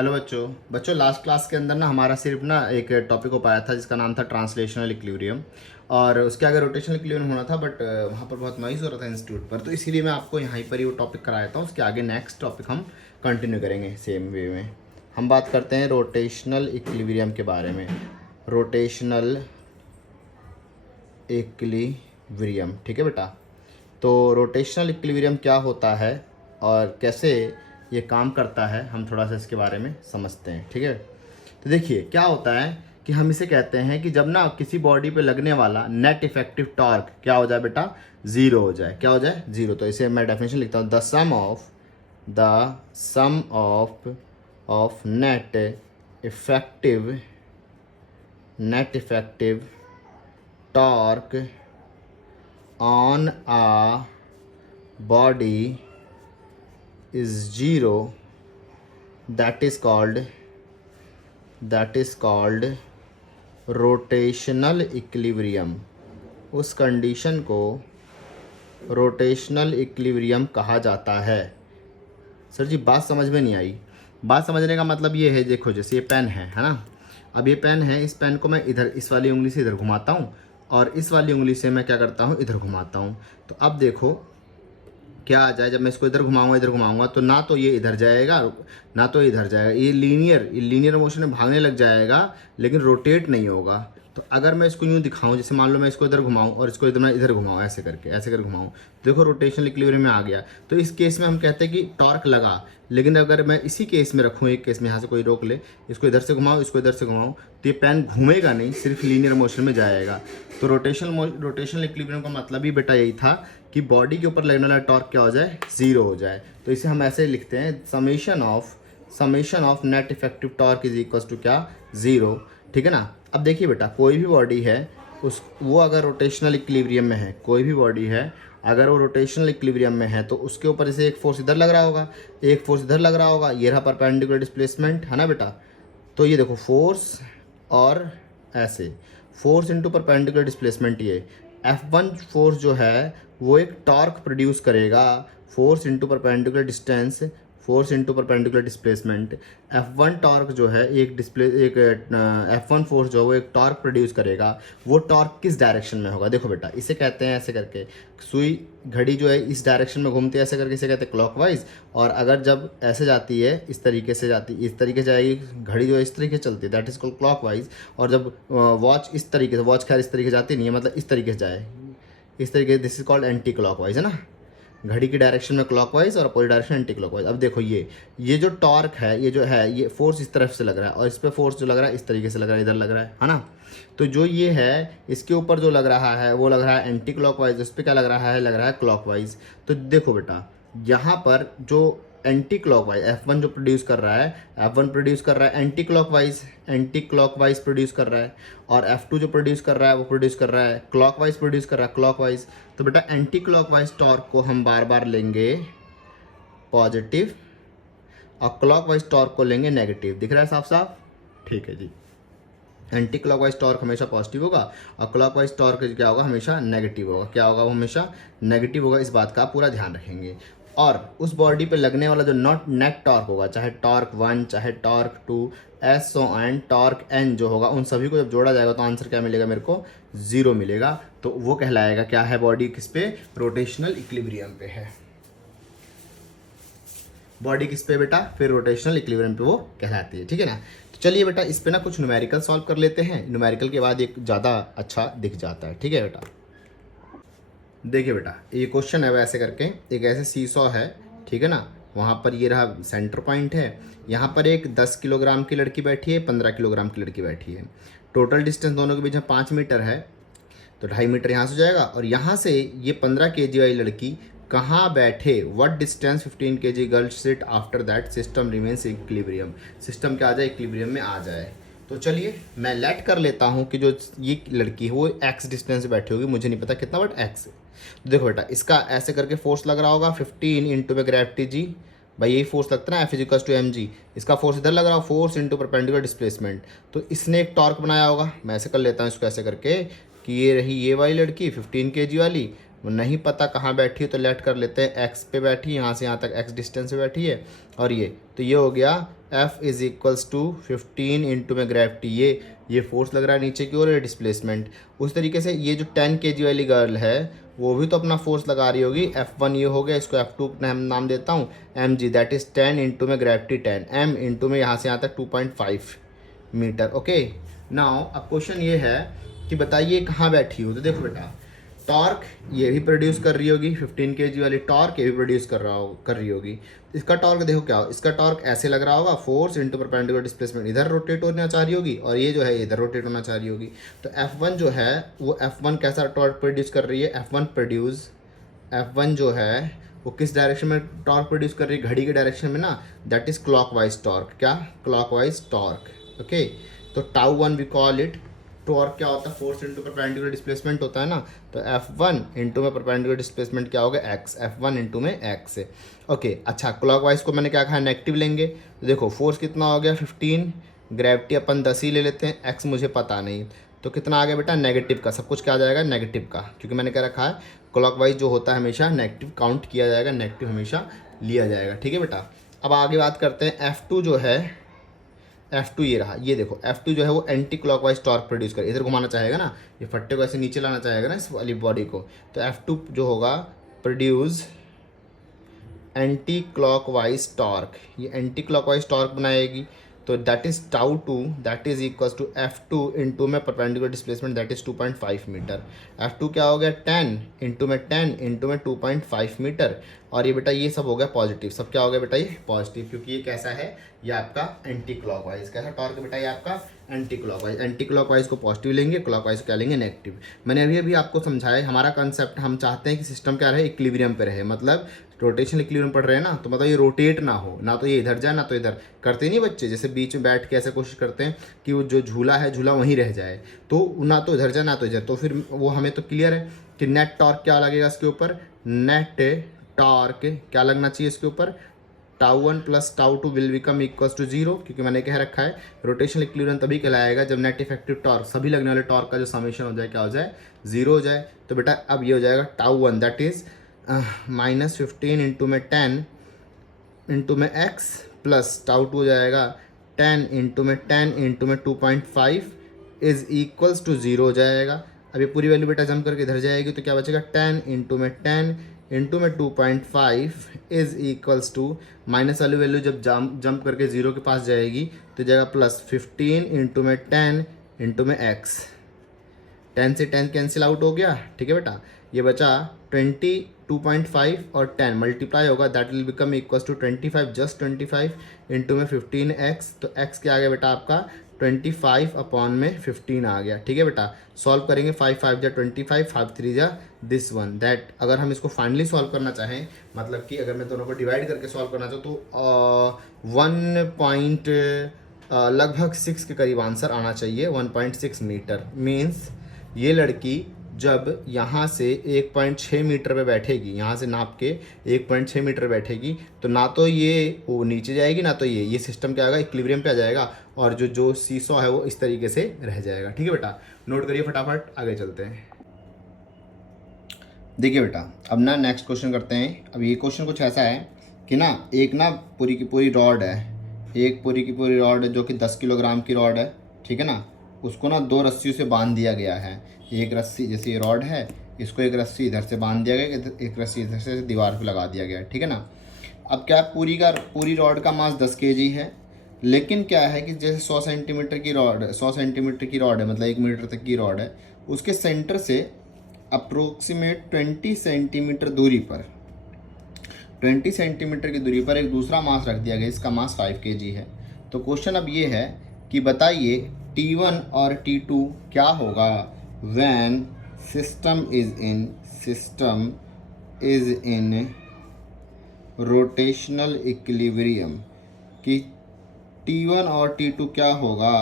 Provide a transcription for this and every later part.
Hello बच्चों last class के अंदर ना हमारा सिर्फ ना एक टॉपिक हो पाया था जिसका नाम था ट्रांसलेशनल इक्विलिब्रियम। और उसके आगे रोटेशनल इक्विलिब्रियम होना था, बट वहाँ पर बहुत नॉइज़ हो रहा था इंस्टीट्यूट पर, तो इसीलिए मैं आपको यहाँ पर ही वो टॉपिक कराया था। उसके आगे नेक्स्ट टॉपिक हम कंटिन्यू करेंगे सेम वे में। हम बात करते हैं रोटेशनल इक्विलिब्रियम के बारे में। रोटेशनल इक्विलिब्रियम, ठीक है बेटा। तो रोटेशनल इक्विलिब्रियम क्या होता है और कैसे ये काम करता है, हम थोड़ा सा इसके बारे में समझते हैं, ठीक है। तो देखिए क्या होता है कि हम इसे कहते हैं कि जब ना किसी बॉडी पे लगने वाला नेट इफेक्टिव टॉर्क क्या हो जाए बेटा, ज़ीरो हो जाए। क्या हो जाए? ज़ीरो। तो इसे मैं डेफिनेशन लिखता हूँ, the sum of net effective torque on a body is zero, that is called rotational equilibrium. उस कंडीशन को रोटेशनल इक्विलिब्रियम कहा जाता है। सर जी बात समझ में नहीं आई। बात समझने का मतलब ये है, देखो जैसे ये पेन है ना। अब ये पेन है, इस पेन को मैं इधर इस वाली उंगली से इधर घुमाता हूँ और इस वाली उंगली से मैं क्या करता हूँ, इधर घुमाता हूँ। तो अब देखो क्या आ जाए, जब मैं इसको इधर घुमाऊंगा तो ना तो ये इधर जाएगा ना तो इधर जाएगा। ये लीनियर मोशन में भागने लग जाएगा लेकिन रोटेट नहीं होगा। तो अगर मैं इसको यूँ दिखाऊं, जैसे मान लो मैं इसको इधर घुमाऊं और इसको इधर मैं इधर घुमाऊं, ऐसे कर घुमाऊं, देखो रोटेशनल इक्विलिब्रियम में आ गया। तो इस केस में हम कहते हैं कि टॉर्क लगा। लेकिन अगर मैं इसी केस में रखूँ, एक केस में यहाँ से कोई रोक ले, इसको इधर से घुमाऊँ, इसको इधर से घुमाऊँ, तो ये पेन घूमेगा नहीं, सिर्फ लीनियर मोशन में जाएगा। तो रोटेशनल इक्विलिब्रियम का मतलब ही बेटा यही था कि बॉडी के ऊपर लगने वाला टॉर्क क्या हो जाए, ज़ीरो हो जाए। तो इसे हम ऐसे लिखते हैं, summation of net effective torque is equal to क्या, ज़ीरो, ठीक है ना। अब देखिए बेटा, कोई भी बॉडी है वो अगर रोटेशनल इक्विलिब्रियम में है, कोई भी बॉडी है अगर वो रोटेशनल इक्विलिब्रियम में है, तो उसके ऊपर जैसे एक फोर्स इधर लग रहा होगा, एक फोर्स इधर लग रहा होगा, ये रहा परपेंडिकुलर डिस्प्लेसमेंट, है ना बेटा। तो ये देखो फोर्स और ऐसे फोर्स इनटू परपेंडिकुलर डिस्प्लेसमेंट, ये F1 फोर्स जो है वो एक टॉर्क प्रोड्यूस करेगा। Force into perpendicular distance, force into perpendicular displacement. F1 torque जो है F1 फोर्स जो है वो एक टॉर्क प्रोड्यूस करेगा। वो टॉर्क किस डायरेक्शन में होगा, देखो बेटा इसे कहते हैं ऐसे करके, सुई घड़ी जो है इस डायरेक्शन में घूमती है, ऐसे करके इसे कहते हैं क्लॉकवाइज। और अगर जब ऐसे जाती है, इस तरीके से जाती, इस तरीके से जाएगी घड़ी जो है, इस तरीके से चलती है, दैट इज कॉल्ड क्लॉकवाइज। और जब वॉच इस तरीके से, वॉच खैर इस तरीके से जाती नहीं है, मतलब इस तरीके से जाए, इस तरीके, this is called anti clockwise, है ना। घड़ी की डायरेक्शन में क्लॉकवाइज और अपोजिट डायरेक्शन एंटी क्लॉकवाइज। अब देखो ये जो टॉर्क है, ये जो है, ये फोर्स इस तरफ से लग रहा है और इस पर फोर्स जो लग रहा है इस तरीके से लग रहा है, इधर लग रहा है ना। तो जो ये है इसके ऊपर जो लग रहा है वो लग रहा है एंटी क्लॉकवाइज, उस पर क्या लग रहा है क्लॉकवाइज। तो देखो बेटा यहाँ पर जो एंटी क्लॉकवाइज F1 जो प्रोड्यूस कर रहा है, F1 प्रोड्यूस कर रहा है एंटी क्लॉकवाइज प्रोड्यूस कर रहा है। और F2 जो प्रोड्यूस कर रहा है वो प्रोड्यूस कर रहा है क्लॉकवाइज, प्रोड्यूस कर रहा है क्लॉकवाइज। तो बेटा एंटी क्लॉकवाइज टॉर्क को हम बार बार लेंगे पॉजिटिव और क्लॉकवाइज टॉर्क को लेंगे नेगेटिव। दिख रहा है साफ साफ? ठीक है जी। एंटी क्लॉकवाइज टॉर्क हमेशा पॉजिटिव होगा और क्लॉकवाइज टॉर्क क्या होगा, हमेशा नेगेटिव होगा। क्या होगा? वो हमेशा नेगेटिव होगा। इस बात का आप पूरा ध्यान रखेंगे। और उस बॉडी पे लगने वाला जो नेट टॉर्क होगा, चाहे टॉर्क 1 चाहे torque 2 S so and torque n जो होगा, उन सभी को जब जोड़ा जाएगा तो आंसर क्या मिलेगा, मेरे को 0 मिलेगा। तो वो कहलाएगा क्या है, बॉडी किस पे, रोटेशनल इक्विलिब्रियम पे है। बॉडी किस पे बेटा, फिर रोटेशनल इक्विलिब्रियम पे वो कहलाती है, ठीक है ना। तो चलिए बेटा इस पे ना कुछ न्यूमेरिकल सॉल्व कर लेते हैं। न्यूमेरिकल के बाद एक ज़्यादा अच्छा दिख जाता है, ठीक है बेटा। देखिए बेटा ये क्वेश्चन है वैसे करके, एक ऐसे सीसॉ है, ठीक है ना। वहाँ पर ये रहा सेंटर पॉइंट है। यहाँ पर एक 10 किलोग्राम की लड़की बैठी है, 15 किलोग्राम की लड़की बैठी है। टोटल डिस्टेंस दोनों के बीच में 5 मीटर है, तो 2.5 मीटर यहाँ से हो जाएगा। और यहाँ से ये 15 kg वाली लड़की कहाँ बैठे, what distance 15 kg girl sit after that system remains equilibrium. System क्या आ जाए, इक्विलिब्रियम में आ जाए। तो चलिए मैं लेट कर लेता हूँ कि जो ये लड़की है वो x डिस्टेंस से बैठी होगी, मुझे नहीं पता कितना, बट x। तो देखो बेटा इसका ऐसे करके फोर्स लग रहा होगा 15 इंटू में ग्रेविटी जी, भाई यही फोर्स लगता है ना, F इक्वल्स टू mg। इसका फोर्स इधर लग रहा हो, फोर्स इंटू परपेंडिकुलर डिस्प्लेसमेंट। तो इसने एक टॉर्क बनाया होगा, मैं ऐसे कर लेता हूँ इसको ऐसे करके कि ये रही ये वाली लड़की 15 kg वाली, वो नहीं पता कहाँ बैठी है तो लेट कर लेते हैं एक्स पे बैठी, यहाँ से यहाँ तक एक्स डिस्टेंस पे बैठी है। और ये तो ये हो गया F is equals to 15 into में ग्रेविटी, ये फोर्स लग रहा है नीचे की ओर, ये डिस्प्लेसमेंट। उस तरीके से ये जो 10 kg वाली गर्ल है वो भी तो अपना फोर्स लगा रही होगी। F1 ये हो गया, इसको F2 नाम देता हूँ mg, दैट इज 10 इंटू में ग्रेविटी 10, m इंटू में यहाँ से यहाँ तक 2.5 मीटर। ओके, नाउ अब क्वेश्चन ये है कि बताइए कहाँ बैठी हो। तो देखो बेटा, टॉर्क ये भी प्रोड्यूस कर रही होगी, 15 kg वाली टॉर्क ये भी प्रोड्यूस कर रही होगी। इसका टॉर्क देखो क्या हो, इसका टॉर्क ऐसे लग रहा होगा, फोर्स इंटू परपेंडिकुलर डिस्प्लेसमेंट, इधर रोटेट होना चाह रही होगी और ये जो है इधर रोटेट होना चाह रही होगी। तो F1 जो है वो F1 कैसा टॉर्क प्रोड्यूस कर रही है, F1 जो है वो किस डायरेक्शन में टॉर्क प्रोड्यूस कर रही है, घड़ी के डायरेक्शन में ना, दैट इज क्लॉकवाइज टॉर्क। क्या, क्लॉकवाइज टॉर्क। ओके, तो tau 1 we call it. Torque क्या होता है, फोर्स इंटू परपेंडिकुलर डिस्प्लेसमेंट होता है ना, तो F1 इंटू में परपेंडिकुलर डिस्प्लेसमेंट क्या होगा, x, F1 इंटू में x है। ओके, अच्छा क्लॉकवाइज को मैंने क्या कहा, नेगेटिव लेंगे। तो देखो फोर्स कितना हो गया 15, ग्रेविटी अपन 10 ही ले लेते हैं, x मुझे पता नहीं, तो कितना आ गया बेटा, नेगेटिव का। सब कुछ क्या आ जाएगा, नेगेटिव का, क्योंकि मैंने क्या रखा है, क्लॉकवाइज जो होता है हमेशा नेगेटिव काउंट किया जाएगा, नेगेटिव हमेशा लिया जाएगा। ठीक है बेटा, अब आगे बात करते हैं। F2 जो है, F2 ये रहा, ये देखो F2 जो है वो एंटी क्लॉकवाइज टॉर्क प्रोड्यूस कर, इधर घुमाना चाहेगा ना, ये फट्टे को ऐसे नीचे लाना चाहेगा ना इस वाली बॉडी को, तो F2 जो होगा प्रोड्यूस एंटी क्लॉकवाइज टॉर्क, ये एंटी क्लॉकवाइज टॉर्क बनाएगी। तो that is tau 2 that is equals to F2 into में perpendicular displacement that is 2.5 meter. F2 क्या हो गया, 10 इंटू में 2.5 मीटर। और ये बेटा ये सब हो गया पॉजिटिव, सब क्या हो गया बेटा, ये पॉजिटिव, क्योंकि ये कैसा है, ये आपका एंटी क्लॉकवाइज। कैसा टॉर्क है बेटा, ये आपका एंटी क्लॉकवाइज। एंटी क्लॉकवाइज को पॉजिटिव लेंगे, क्लॉकवाइज को क्या लेंगे, नेगेटिव। मैंने अभी आपको समझाया, हमारा कंसेप्ट, हम चाहते हैं कि सिस्टम क्या रहे, इक्विलिब्रियम पे रहे, मतलब रोटेशनल इक्विलिब्रियम पढ़ रहे हैं ना, तो मतलब ये रोटेट ना हो, ना तो ये इधर जाए ना तो इधर, करते नहीं बच्चे, जैसे बीच में बैठ के ऐसे कोशिश करते हैं कि वो जो झूला है झूला वहीं रह जाए, तो ना तो इधर जाए ना तो इधर, तो फिर वो हमें तो क्लियर है कि नेट टॉर्क क्या लगेगा इसके ऊपर, नेट टॉर्क क्या लगना चाहिए इसके ऊपर, tau 1 plus tau 2 will become equals to 0, क्योंकि मैंने कह रखा है रोटेशनल इक्विलिब्रियम तभी कहलाएगा जब नेट इफेक्टिव टॉर्क, सभी लगने वाले टॉर्क का जो समेशन हो जाए क्या हो जाए, 0 हो जाए। तो बेटा अब ये हो जाएगा टाउ 1 दैट इज -15 इंटू में 10 इंटू में x प्लस टाउ 2 हो जाएगा 10 इंटू में 2.5 इज इक्वल्स टू 0 हो जाएगा। अब ये पूरी वैल्यू बेटा जंप करके इधर जाएगी, तो क्या बचेगा, 10 इंटू में 2.5 इज इक्वल्स टू, माइनस वाली वैल्यू जब जंप करके 0 के पास जाएगी तो जाएगा प्लस 15 इंटू में x, 10 से 10 कैंसिल आउट हो गया। ठीक है बेटा, ये बचा 22.5 और 10 मल्टीप्लाई होगा, that will become equals to 25, just 25 into में 15x, तो x क्या आ गया बेटा आपका 25 अपॉन में 15 आ गया। ठीक है बेटा, सॉल्व करेंगे, 5 5 जा 25, 5 3 जा दिस वन, दैट अगर हम इसको फाइनली सॉल्व करना चाहें, मतलब कि अगर मैं दोनों को डिवाइड करके सॉल्व करना चाहूँ तो 1 पॉइंट लगभग 6 के करीब आंसर आना चाहिए, 1.6 मीटर। मीन्स ये लड़की जब यहाँ से 1.6 मीटर पे बैठेगी, यहाँ से नाप के 1.6 मीटर बैठेगी, तो ना तो ये वो नीचे जाएगी ना तो ये सिस्टम क्या आएगा, इक्विलिब्रियम पे आ जाएगा, और जो सीसॉ है वो इस तरीके से रह जाएगा। ठीक है बेटा, नोट करिए फटाफट, आगे चलते हैं। देखिए बेटा, अब ना नेक्स्ट क्वेश्चन करते हैं। अब ये क्वेश्चन कुछ ऐसा है कि ना, एक ना पूरी की पूरी रॉड है, एक पूरी की पूरी रॉड है जो कि 10 किलोग्राम की रॉड है, ठीक है ना, उसको ना 2 रस्सियों से बांध दिया गया है। एक रस्सी, जैसे ये रॉड है, इसको एक रस्सी इधर से बांध दिया गया, एक रस्सी इधर से दीवार पे लगा दिया गया, ठीक है ना। अब क्या पूरी रॉड का मास 10 kg है, लेकिन क्या है कि जैसे 100 सेंटीमीटर की रॉड है, मतलब 1 मीटर तक की रॉड है, उसके सेंटर से अप्रोक्सीमेट 20 सेंटीमीटर दूरी पर 20 सेंटीमीटर की दूरी पर एक दूसरा मास रख दिया गया, इसका मास 5 kg है। तो क्वेश्चन अब ये है कि बताइए T1 और T2 क्या होगा when system is in rotational equilibrium, कि T1 और T2 क्या होगा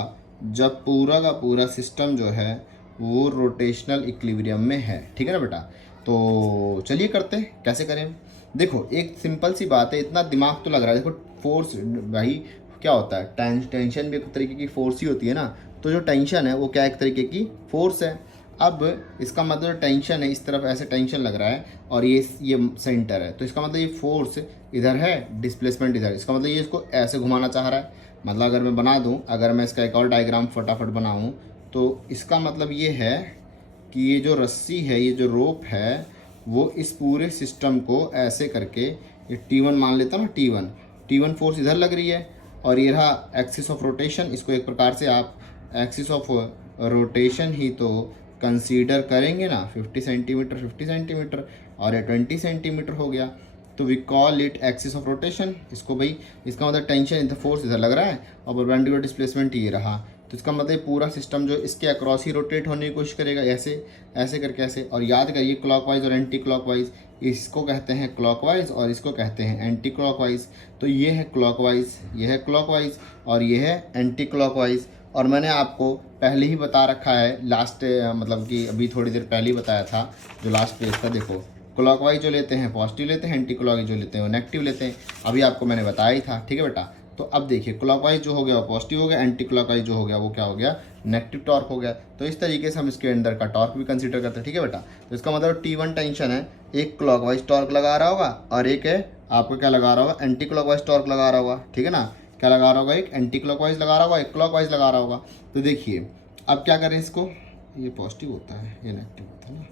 जब पूरा का पूरा सिस्टम जो है वो रोटेशनल इक्विलिब्रियम में है। ठीक है ना बेटा, तो चलिए करते हैं, कैसे करें। देखो एक सिंपल सी बात है, इतना दिमाग तो लग रहा है। देखो फोर्स भाई क्या होता है, टेंशन भी एक तरीके की फोर्स ही होती है ना, तो जो टेंशन है वो क्या एक तरीके की फोर्स है। अब इसका मतलब टेंशन है, इस तरफ ऐसे टेंशन लग रहा है और ये सेंटर है, तो इसका मतलब ये फोर्स इधर है, डिस्प्लेसमेंट इधर, इसका मतलब ये इसको ऐसे घुमाना चाह रहा है। मतलब अगर मैं बना दूं, अगर मैं इसका एक और डायग्राम फटाफट बनाऊं, तो इसका मतलब ये है कि ये जो रस्सी है, ये जो रोप है, वो इस पूरे सिस्टम को ऐसे करके, ये T1 मान लेता हूँ ना, T1 फोर्स इधर लग रही है और ये रहा एक्सिस ऑफ रोटेशन। इसको एक प्रकार से आप एक्सिस ऑफ रोटेशन ही तो कंसीडर करेंगे ना, 50 सेंटीमीटर 50 सेंटीमीटर और ये 20 सेंटीमीटर हो गया, तो we call it axis of rotation. इसको भाई, इसका मतलब टेंशन इधर, फोर्स इधर लग रहा है और परपेंडिकुलर डिस्प्लेसमेंट ये रहा, तो इसका मतलब पूरा सिस्टम जो इसके अक्रॉस ही रोटेट होने की कोशिश करेगा, ऐसे ऐसे करके ऐसे। और याद करिए क्लॉकवाइज और एंटी क्लॉकवाइज, इसको कहते हैं क्लॉकवाइज और इसको कहते हैं एंटी क्लॉकवाइज। तो ये है क्लॉकवाइज, ये है क्लॉकवाइज और ये है एंटी क्लॉकवाइज। और मैंने आपको पहले ही बता रखा है, लास्ट मतलब कि अभी थोड़ी देर पहले ही बताया था, जो लास्ट पेज था, देखो क्लॉकवाइज जो लेते हैं पॉजिटिव लेते हैं, एंटी क्लॉकवाइज जो लेते हैं वो नेगेटिव लेते हैं। अभी आपको मैंने बताया ही था, ठीक है बेटा। तो अब देखिए क्लॉकवाइज जो हो गया वो पॉजिटिव हो गया, एंटी क्लॉकवाइज जो हो गया वो क्या हो गया, नेगेटिव टॉर्क हो गया। तो इस तरीके से हम इसके अंदर का टॉर्क भी कंसीडर करते हैं, ठीक है बेटा। तो इसका मतलब T1 टेंशन है, एक क्लॉकवाइज टॉर्क लगा रहा होगा और एक है आपको क्या लगा रहा होगा, एंटी क्लॉकवाइज टॉर्क लगा रहा होगा, ठीक है ना। क्या लगा रहा होगा, एक एंटी क्लॉकवाइज लगा रहा होगा, एक क्लॉकवाइज लगा रहा होगा। तो देखिए अब क्या करें, इसको, ये पॉजिटिव होता है, ये नेगेटिव होता है ना।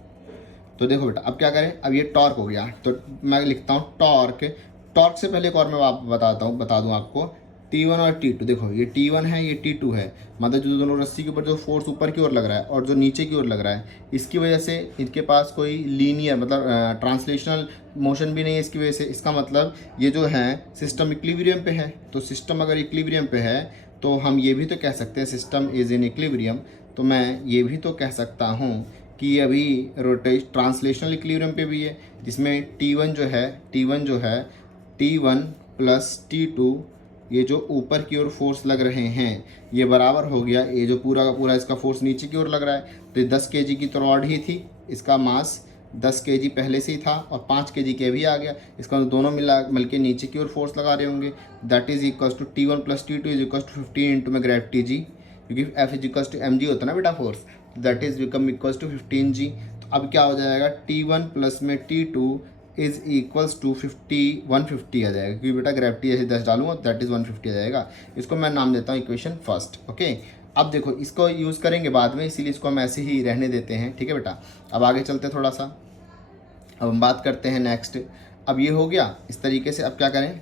तो देखो बेटा अब क्या करें, अब ये टॉर्क हो गया, तो मैं लिखता हूँ टॉर्क। टॉर्क से पहले एक और मैं बता दूँ आपको, T1 और T2। देखो ये T1 है, ये T2 है, मतलब जो दोनों रस्सी के ऊपर जो फोर्स ऊपर की ओर लग रहा है और जो नीचे की ओर लग रहा है, इसकी वजह से इनके पास कोई लीनियर मतलब ट्रांसलेशनल मोशन भी नहीं है इसकी वजह से। इसका मतलब ये जो है सिस्टम इक्विलिब्रियम पे है। तो सिस्टम अगर इक्विलिब्रियम पे है तो हम ये भी तो कह सकते हैं सिस्टम इज इन इक्विलिब्रियम। तो मैं ये भी तो कह सकता हूँ कि अभी ट्रांसलेशनल इक्विलिब्रियम पे भी है, जिसमें T1 जो है T1 प्लस T2, ये जो ऊपर की ओर फोर्स लग रहे हैं ये बराबर हो गया, ये जो पूरा का पूरा इसका फोर्स नीचे की ओर लग रहा है। तो ये 10 kg की तो रॉड ही थी, इसका मास 10 kg पहले से ही था और 5 kg के भी आ गया। इसका दोनों मिल के नीचे की ओर फोर्स लगा रहे होंगे। That is equal to T1 plus T2 is equal to 15 into में ग्रेविटी जी, क्योंकि F is equal to mg होता है ना बेटा force, that is become equal to 15g। तो अब क्या हो जाएगा, T1 प्लस में T2 इज इक्वल्स टू 150 आ जाएगा, क्योंकि बेटा ग्रेविटी ऐसे 10 डालूंगा दैट इज 150 आ जाएगा। इसको मैं नाम देता हूँ इक्वेशन फर्स्ट, ओके। अब देखो इसको यूज़ करेंगे बाद में, इसीलिए इसको हम ऐसे ही रहने देते हैं, ठीक है बेटा। अब आगे चलते थोड़ा सा, अब हम बात करते हैं नेक्स्ट। अब ये हो गया इस तरीके से। अब क्या करें,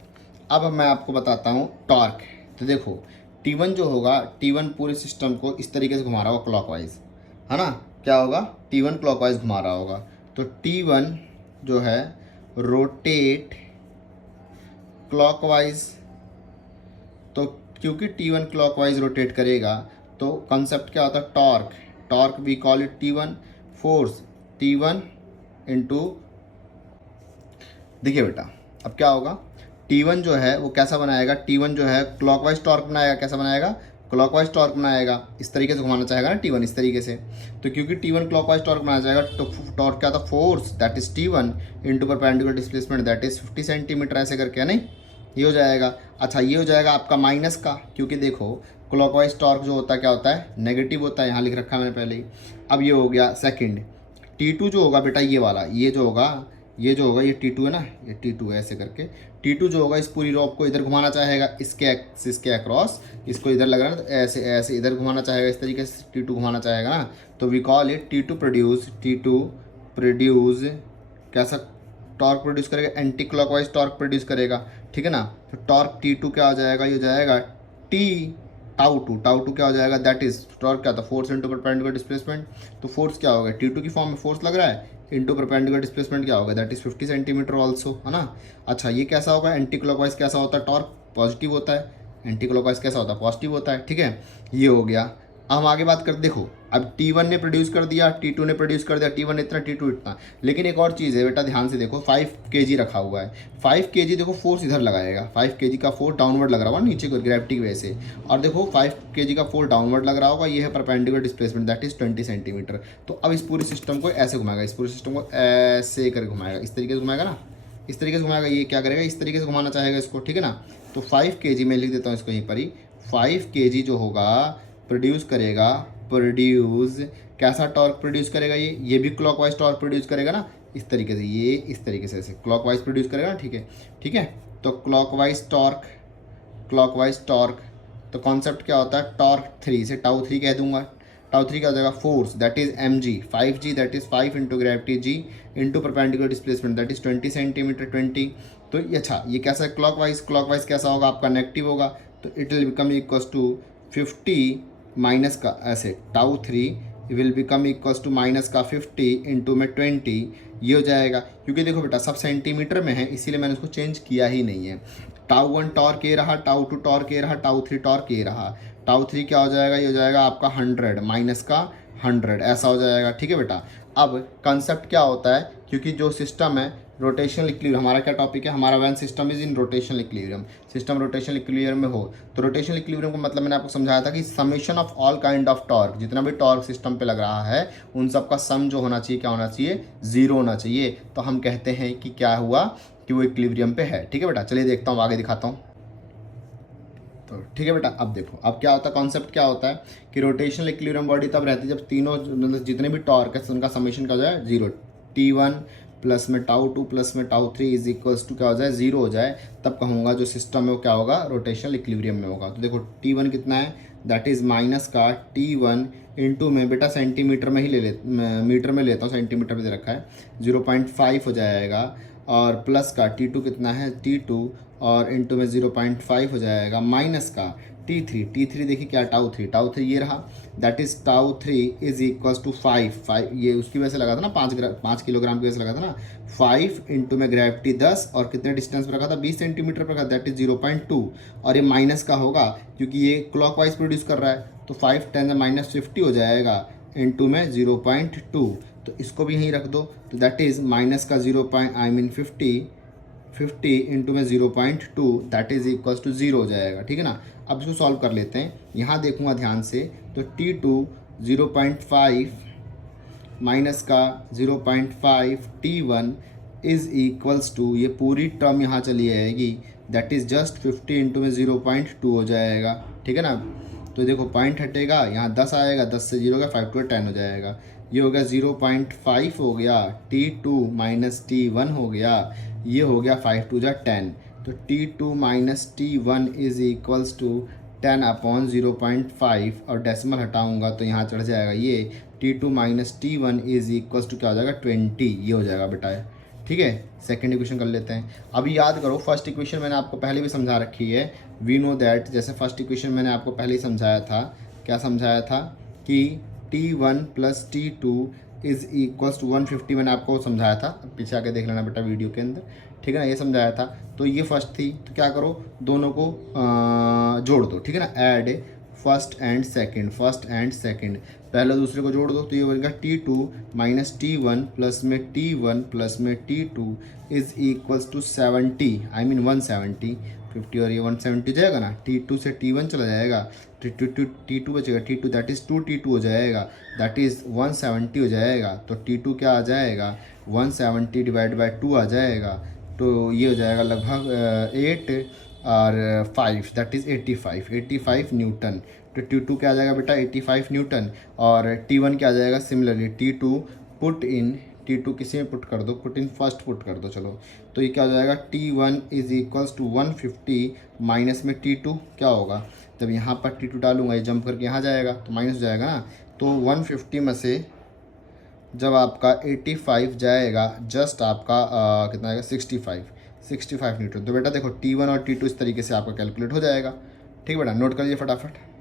अब मैं आपको बताता हूँ टॉर्क। तो देखो T1 जो होगा, T1 पूरे सिस्टम को इस तरीके से घुमा रहा होगा क्लॉकवाइज, है ना। क्या होगा, T1 क्लॉकवाइज घुमा रहा होगा। तो T1 जो है रोटेट क्लॉकवाइज, तो क्योंकि T1 क्लॉकवाइज रोटेट करेगा तो कंसेप्ट क्या होता है, torque. Torque we call it T1, force T1 into, देखिए बेटा अब क्या होगा, T1 जो है वो कैसा बनाएगा, T1 जो है क्लॉकवाइज टॉर्क बनाएगा। कैसा बनाएगा, क्लॉकवाइज टॉर्क बनाएगा, इस तरीके से घुमाना चाहेगा ना T1 इस तरीके से। तो क्योंकि T1 क्लॉकवाइज टॉर्क बनाया जाएगा तो टॉर्क क्या था, force that is T1 into perpendicular displacement that is 50 centimetre, ऐसे करके है नहीं, ये हो जाएगा। अच्छा ये हो जाएगा आपका माइनस का, क्योंकि देखो क्लॉकवाइज टॉर्क जो होता है क्या होता है, नेगेटिव होता है, यहाँ लिख रखा है मैंने पहले ही। अब ये हो गया सेकंड। T2 जो होगा बेटा ये वाला, ये जो होगा ये T2 है ना, ये T2 है, ऐसे करके T2 जो होगा इस पूरी रॉप को इधर घुमाना चाहेगा, इसके एक्सिस के अक्रॉस, इसको इधर लग रहा है ना, तो ऐसे ऐसे इधर घुमाना चाहेगा, इस तरीके से T2 घुमाना चाहेगा ना। तो we call it T2 produce कैसा टॉर्क प्रोड्यूस करेगा, एंटी क्लॉकवाइज टॉर्क प्रोड्यूस करेगा, ठीक है ना। तो टॉर्क T2 क्या हो जाएगा, ये हो जाएगा टाउ टू क्या हो जाएगा, दैट इज टॉर्क क्या था, फोर्स इंटू परपेंडिकुलर डिस्प्लेसमेंट। तो फोर्स क्या होगा, T2 की फॉर्म में फोर्स लग रहा है इंटू परपेंडिकुलर डिस्प्लेसमेंट क्या होगा, दैट इज 50 सेंटीमीटर ऑल्सो, है ना। अच्छा ये कैसा होगा, एंटी क्लॉकवाइज कैसा होता है, टॉर्क पॉजिटिव होता है, एंटी क्लॉकवाइज कैसा होता है, पॉजिटिव होता है, ठीक है। ये हो गया। अब हम आगे बात कर, देखो अब T1 ने प्रोड्यूस कर दिया, T2 ने प्रोड्यूस कर दिया, T1 इतना T2 इतना। लेकिन एक और चीज़ है बेटा, ध्यान से देखो, 5 kg रखा हुआ है, 5 kg देखो फोर्स इधर लगाएगा, 5 kg का फोर्स डाउनवर्ड लग रहा होगा नीचे को ग्रेविटी की वजह से, और देखो 5 kg का फोर्स डाउनवर्ड लग रहा होगा, ये है perpendicular displacement that is 20 centimetre. तो अब इस पूरे सिस्टम को ऐसे घुमाएगा, इस पूरे सिस्टम को ऐसे कर घुमाएगा, इस तरीके से घुमाएगा ना, इस तरीके से घुमाएगा। ये क्या करेगा, इस तरीके से घुमाना चाहेगा इसको, ठीक है ना। तो 5 kg मैं लिख देता हूँ इसको यहीं पर ही, 5 kg जो होगा प्रोड्यूस करेगा प्रोड्यूस, कैसा टॉर्क प्रोड्यूस करेगा, ये भी क्लॉकवाइज टॉर्क प्रोड्यूस करेगा ना, इस तरीके से, ये इस तरीके से ऐसे क्लॉकवाइज प्रोड्यूस करेगा ना, ठीक है, ठीक है। तो क्लॉकवाइज टॉर्क, तो कॉन्सेप्ट क्या होता है, टॉर्क 3 से टाउ 3 कह दूंगा, टाउ 3 क्या हो जाएगा, force that is mg, 5g that is 5 into gravity g into perpendicular displacement that is 20 centimetre 20। तो ये अच्छा, ये कैसा है, क्लॉकवाइज कैसा होगा आपका, नेगेटिव होगा, तो it will become equals to 50 minus का ऐसे tau 3 will become equals to minus का 50 इंटू में 20, ये हो जाएगा। क्योंकि देखो बेटा सब सेंटीमीटर में है, इसीलिए मैंने उसको चेंज किया ही नहीं है। टाउ 1 टॉर्क ये रहा, टाउ 2 टॉर्क ये रहा, टाउ 3 टॉर्क ये रहा। टाउ 3 क्या हो जाएगा, ये हो जाएगा आपका 100 माइनस का 100, ऐसा हो जाएगा, ठीक है बेटा। अब कंसेप्ट क्या होता है, क्योंकि जो सिस्टम है रोटेशनल इक्विलिब्रियम, हमारा क्या टॉपिक है, हमारा when system is in rotational equilibrium, system rotational equilibrium में हो, तो रोटेशनल इक्विलिब्रियम का मतलब मैंने आपको समझाया था कि summation of all kind of torque, जितना भी टॉर्क सिस्टम पे लग रहा है उन सब का सम जो होना चाहिए, क्या होना चाहिए, 0 होना चाहिए। तो हम कहते हैं कि क्या हुआ, कि वो इक्विलिब्रियम पे है, ठीक है बेटा। चलिए देखता हूँ, आगे दिखाता हूँ। तो ठीक है बेटा, अब देखो अब क्या होता है, कॉन्सेप्ट क्या होता है कि रोटेशनल इक्विलिब्रियम बॉडी तब रहती है जब तीनों मतलब जितने भी टॉर्क है उनका समेशन क्या हो जाए, 0, T1 प्लस में टाउ 2 प्लस में टाउ 3 इज इक्वल्स टू क्या हो जाए, 0 हो जाए, तब कहूँगा जो सिस्टम है वो क्या होगा, रोटेशनल इक्विलिब्रियम में होगा। तो देखो T1 कितना है, दैट इज माइनस का T1 इंटू में बेटा सेंटीमीटर में ही मीटर में लेता हूँ, सेंटीमीटर में दे रखा है, 0.5 हो जाएगा, और प्लस का T2 कितना है, T2 और इंटू में 0.5 हो जाएगा, माइनस का T3 देखिए क्या, टाउ 3 ये रहा, that is tau 3 is equals to 5, ये उसकी वजह से लगा था ना, 5 किलोग्राम की वजह से लगा था ना, 5 इंटू में ग्रेविटी 10 और कितने डिस्टेंस पर रखा था, 20 सेंटीमीटर पर रखा, दैट इज 0.2, और ये माइनस का होगा क्योंकि ये क्लॉकवाइज प्रोड्यूस कर रहा है, तो 5 10 माइनस 50 हो जाएगा इंटू में 0.2, तो इसको भी यहीं रख दो, तो दैट इज माइनस का 50 इंटू में 0.2 दैट इज इक्वल्स टू 0 हो जाएगा, ठीक है ना। अब इसको सॉल्व कर लेते हैं, यहाँ देखूंगा ध्यान से, तो T2 0.5 माइनस का 0.5 T1 इज इक्वल्स टू, ये पूरी टर्म यहाँ चली आएगी, दैट इज जस्ट 50 इंटू में 0.2 हो जाएगा, ठीक है ना। तो देखो पॉइंट हटेगा, यहाँ 10 आएगा, 10 से 0 गया, 5 टू 10 हो जाएगा, ये हो गया 0.5 हो गया, T2 माइनस T1 हो गया, ये हो गया 5 टू 10, तो T2 minus T1 is equals to 10 upon 0.5, और डेसिमल हटाऊंगा तो यहाँ चढ़ जाएगा ये, T2 minus T1 is equals to क्या हो जाएगा, 20, ये हो जाएगा बेटा, ठीक है। सेकंड इक्वेशन कर लेते हैं। अभी याद करो फर्स्ट इक्वेशन मैंने आपको पहले भी समझा रखी है, वी नो दैट, जैसे फर्स्ट इक्वेशन मैंने आपको पहले ही समझाया था, क्या समझाया था कि T1 plus T2 is equals to 150, मैंने आपको समझाया था, पीछे आके देख लेना बेटा वीडियो के अंदर, ठीक है ना, ये समझाया था। तो ये फर्स्ट थी, तो क्या करो दोनों को जोड़ दो, ठीक है ना, ऐड फर्स्ट एंड सेकंड, पहले दूसरे को जोड़ दो, तो ये बनेगा T2 माइनस T1 प्लस में T1 प्लस में T2 is equals to 70, I mean 170, 50 और ये 170 हो जाएगा ना, T2 से T1 चला जाएगा, T2 बचेगा, T2 दैट इज़ 2T2 हो जाएगा, दैट इज़ 170 हो जाएगा, तो T2 क्या आ जाएगा, 170 डिवाइड बाई 2 आ जाएगा, तो ये हो जाएगा लगभग 8 और 5 दैट इज़ 85 न्यूटन। तो T2 क्या आ जाएगा बेटा, 85 न्यूटन, और T1 क्या आ जाएगा, सिमिलरली T2 किसी में पुट कर दो, फर्स्ट पुट कर दो, चलो, तो ये क्या हो जाएगा, T1 is equals to 150 minus में T2 क्या होगा, जब यहाँ पर T2 डालूंगा ये जंप करके यहाँ जाएगा तो माइनस हो जाएगा ना, तो 150 में से जब आपका 85 जाएगा, जस्ट आपका कितना आएगा, 65 न्यूटन। तो बेटा देखो T1 और T2 इस तरीके से आपका कैलकुलेट हो जाएगा, ठीक है बेटा, नोट कर लीजिए फटाफट।